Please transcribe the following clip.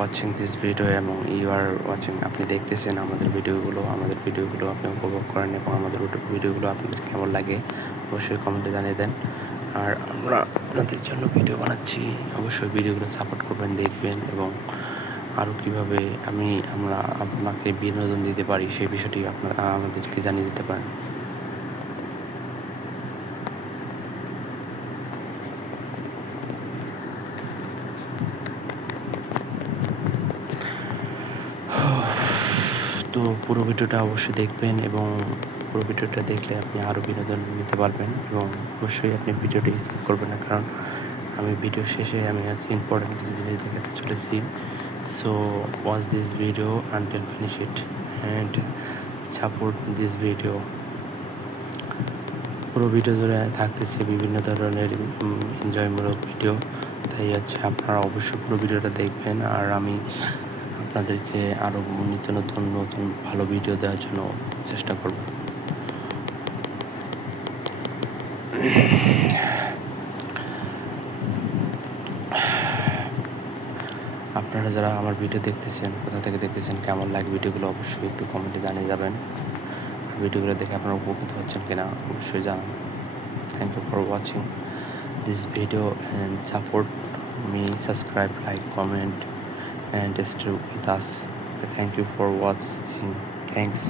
Watching this video এবং you are watching, আপনি দেখতেছেন আমাদের ভিডিওগুলো আপনি উপভোগ করেন এবং আমাদের ভিডিওগুলো আপনাদের কেমন লাগে অবশ্যই কমেন্টে জানিয়ে দেন। আর আমরা আপনাদের জন্য ভিডিও বানাচ্ছি, অবশ্যই ভিডিওগুলো সাপোর্ট করবেন, দেখবেন এবং আরও কীভাবে আমরা আপনাকে বিনোদন দিতে পারি সেই বিষয়টি আপনারা আমাদেরকে জানিয়ে দিতে পারেন। তো পুরো ভিডিওটা অবশ্যই দেখবেন এবং পুরো ভিডিওটা দেখলে আপনি আরও বিনোদন নিতে পারবেন এবং অবশ্যই আপনি ভিডিওটি স্কিপ করবেন না, কারণ আমি ভিডিও শেষে আমি আজ ইম্পর্টেন্ট কিছু জিনিস দেখাতে চলেছি। So watch this video until finish it and support this video. পুরো ভিডিও জুড়ে থাকতেছে বিভিন্ন ধরনের এনজয়মূলক ভিডিও, তাই আপনারা অবশ্যই পুরো ভিডিওটা দেখবেন। আর আমি আপনাদেরকে আরও নতুন ভালো ভিডিও দেওয়ার জন্য চেষ্টা করব। আপনারা যারা আমার ভিডিও দেখতেছেন, কোথা থেকে দেখতেছেন, কেমন লাগে ভিডিওগুলো অবশ্যই একটু কমেন্টে জানিয়ে যাবেন। ভিডিওগুলো দেখে আপনারা উপকৃত হচ্ছেন কিনা অবশ্যই জানান। Thank you for watching this video and support me, subscribe, like, comment and stay with us. Thank you for watching. Thanks.